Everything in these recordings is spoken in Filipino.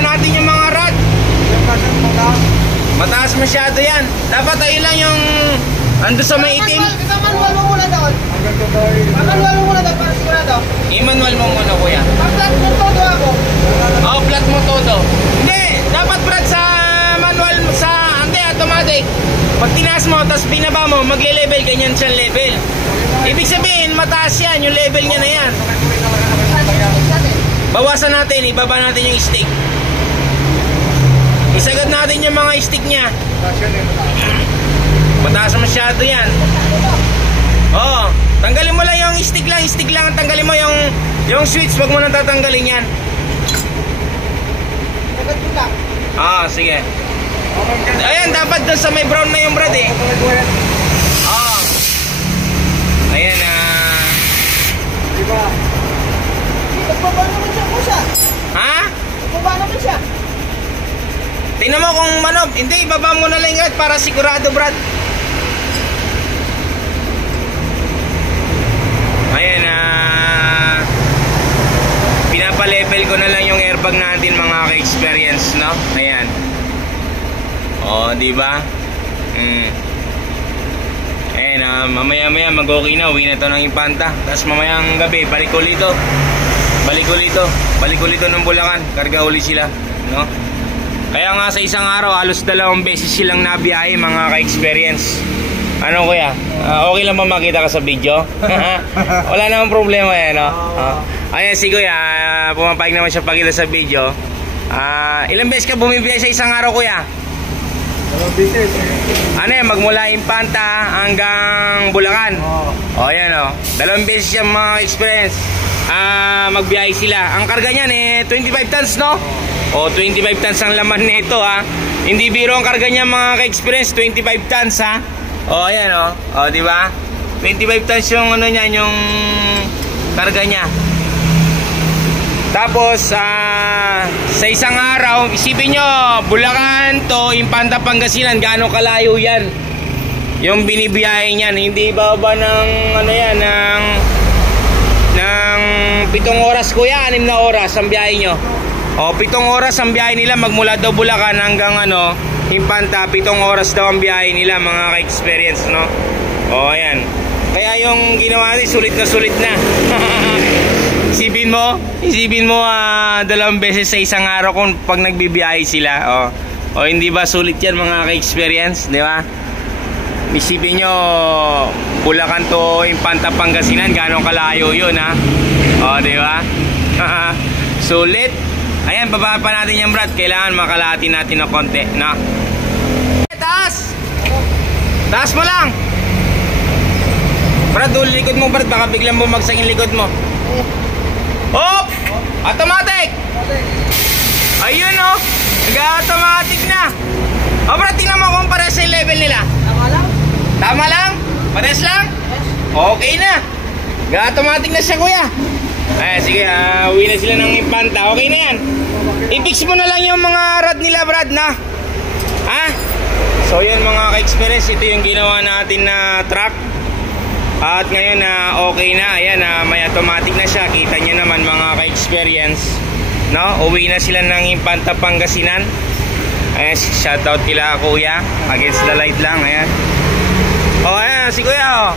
ibaba natin yung mga rod. Mataas masyado yan. Dapat ayun lang yung ando sa may itim. Manual mo muna doon. Manual mo muna doon para sigurado. I-manual mo muna kuya. Pag-flat mo todo ako. Oo, flat mo todo. Hindi, dapat Brad sa manual, sa automatic. Pag tinaas mo, tapos binaba mo, magle-level, ganyan siyang level. Ibig sabihin, mataas yan, yung level niya na yan. Bawasan natin, ibaba natin yung stick. Isagad natin yung mga stick niya. Mataas masyado yan. Oo, tanggalin mo lang yung stick lang ang tanggalin mo, yung switch, wag mo nang tatanggalin yan. Sige. Ayan, dapat doon sa may brown na yung Brad eh. Ayan diba? Nagbaba naman siya kusa. Ha? Nagbaba naman siya. Tingnan mo kung ano. Hindi, ibaba mo na lang Brad para sigurado Brad. Ayan pinapa-level ko na lang yung airbag natin mga ka-experience, no? Ayan. Di ba? Ayan, mamaya-maya mag-okay na, uwi na to ng Impanta. Tapos mamayang gabi, balik ulit ng Bulacan, karga uli sila, no? Kaya nga sa isang araw, halos 2 beses silang nabiyahe mga ka-experience. Ano kuya? Okay lang ba makita ka sa video? Wala namang problema yan, no? Ayan si kuya, pumapayag naman siya pakita sa video. Ilang beses ka bumibiyahe sa isang araw kuya? 2 beses. Ano yan, magmula Impanta hanggang Bulacan? Ayan 2 beses siya mga experience. Magbiyahe sila. Ang karga niyan 25 tons, no? 25 tons ang laman nito ha. Hindi biro ang karga niya mga ka-experience, 25 tons ha. Ayan di ba? 25 tons yung ano niyan, yung karga niya. Tapos sa isang araw, isipin nyo, Bulacan to Impanta, Pangasinan, gaano kalayo yan yung binibiyahe niyan. Hindi bababa ng ano yan, ng 7 oras kuya, 6 na oras ang biyahe nyo. 7 oras ang biyahe nila magmula daw Bulacan hanggang Impanta. 7 oras daw ang biyahe nila mga ka-experience, no? Ayan. Kaya yung ginawa natin, sulit na Isipin mo 2 beses sa isang araw kung pag nagbibiyahe sila. Hindi ba sulit yan mga ka-experience, di ba? Isipin nyo, Bulacan to Impanta, Pangasinan, gano'ng kalayo yun ha. Di ba? Sulit. Ayan, baba pa natin yung Brad. Kailangan makalahati natin ng konti, na. Taas mo lang Brad, likod mo Brad, baka biglang bumagsak yung likod mo. Hop! Automatic! Ayun nag-automatic na. Brad, tingnan mo kung pares yung level nila. Tama lang? Pares lang? Okay na. Nag-automatic na siya kuya. Sige, uwi na sila ng Impanta. Okay na yan. I-fix mo na lang yung mga rod nila Brad, na. So yun mga ka-experience, ito yung ginawa natin na truck. At ngayon okay na. Ayan, may automatic na siya. Kita nyo naman mga ka-experience, no? Uwi na sila ng Impanta, Pangasinan. Ayan, shoutout kila kuya. Against the light lang. Ayan. Ayan si kuya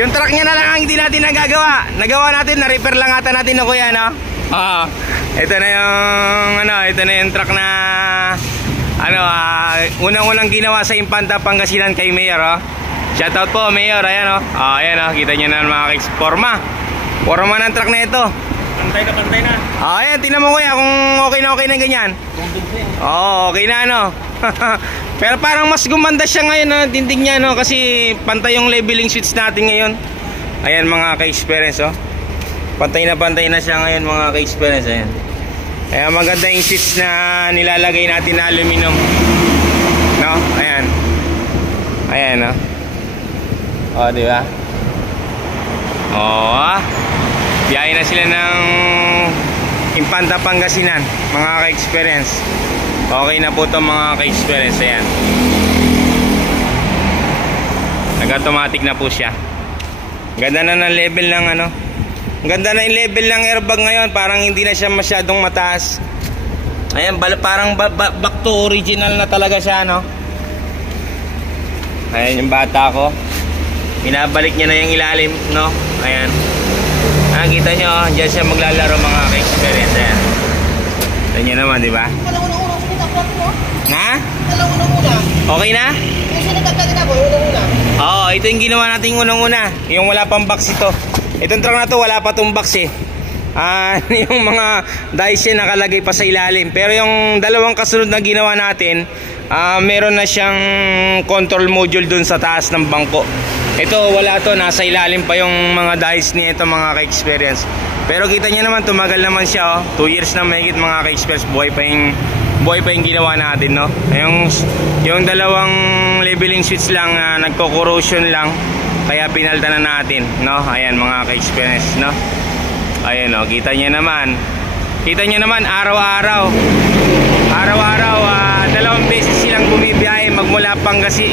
yung truck niya na lang ang hindi natin nagagawa. Nagawa natin, na-repair lang ata natin no kuya, no? Ito na yung truck na unang-unang ginawa sa Impanta, Pangasinan kay Mayor. Shoutout po Mayor. Ayan ayan kita nyo na mga forma ng truck na ito. Pantay na. Ayan, tingnan mo kuya kung okay na ganyan. Okay na Pero parang mas gumanda siya ngayon tindig niya kasi pantay yung leveling switch natin ngayon. Ayan mga ka-experience pantay na siya ngayon mga ka-experience. Ayan. Kaya maganda yung switch na nilalagay natin na aluminum, no? Ayan di ba? Biyahe na sila ng Impanta, Pangasinan mga ka-experience. Okay na po ito mga ka-experience. Ayan, nag-automatic na po siya. Ganda na ng level ng ganda na yung level ng airbag ngayon. Parang hindi na siya masyadong mataas. Ayan, parang back to original na talaga siya, no? Ayan yung bata ko. Pinabalik niya na yung ilalim, no? Ayan. Kita nyo, dyan siya maglalaro mga ka-experience. Ayan. Ito nyo naman, di ba? Unang-unang sinitaplat mo. Na? Unang-unang. Okay na? Yung sinitaplat na boy, unang-unang. Oo, ito yung ginawa natin unang-una. Yung wala pang box ito. Itong truck na to, wala pa tong box eh. Yung mga dice yan nakalagay pa sa ilalim. Pero yung dalawang kasunod na ginawa natin, meron na siyang control module dun sa taas ng bangko. Ito wala to, nasa ilalim pa yung mga dice niya ito mga ka-experience. Pero kita nyo naman, tumagal naman siya, 2 years na mahigit mga ka-experience. Buhay pa yung ginawa natin, no? Yung dalawang leveling switch lang, nagko-corrosion lang, kaya pinalta na natin, no? Ayan mga ka-experience, no? Ayan o, kita nyo naman. Kita nyo naman, araw-araw, 2 beses silang bumibiyahe magmula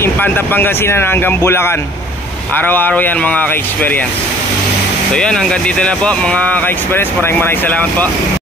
Infanta Pangasinan hanggang Bulacan. Araw-araw yan mga ka-experience. So yan, hanggang dito na po mga ka-experience. Maraming salamat po.